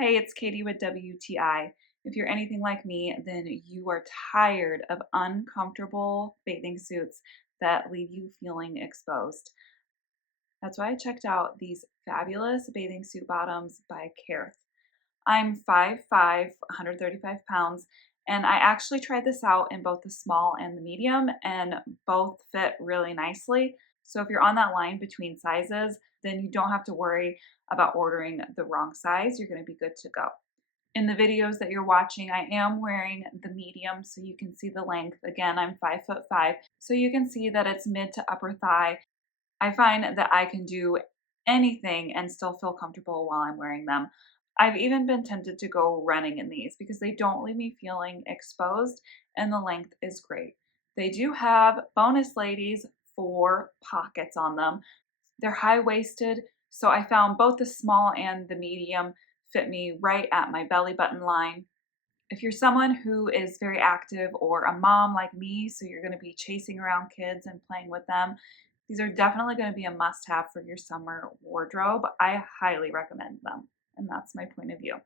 Hey, it's Katie with WTI. If you're anything like me, then you are tired of uncomfortable bathing suits that leave you feeling exposed. That's why I checked out these fabulous bathing suit bottoms by Kayrth. I'm 5'5", 135 pounds, and I actually tried this out in both the small and the medium, and both fit really nicely. So if you're on that line between sizes, then you don't have to worry about ordering the wrong size. You're going to be good to go. In the videos that you're watching, I am wearing the medium so you can see the length. Again, I'm 5'5", so you can see that it's mid to upper thigh. I find that I can do anything and still feel comfortable while I'm wearing them. I've even been tempted to go running in these because they don't leave me feeling exposed and the length is great. They do have bonus ladies for pockets on them. They're high-waisted, so I found both the small and the medium fit me right at my belly button line. If you're someone who is very active or a mom like me, so you're going to be chasing around kids and playing with them, these are definitely going to be a must-have for your summer wardrobe. I highly recommend them, and that's my point of view.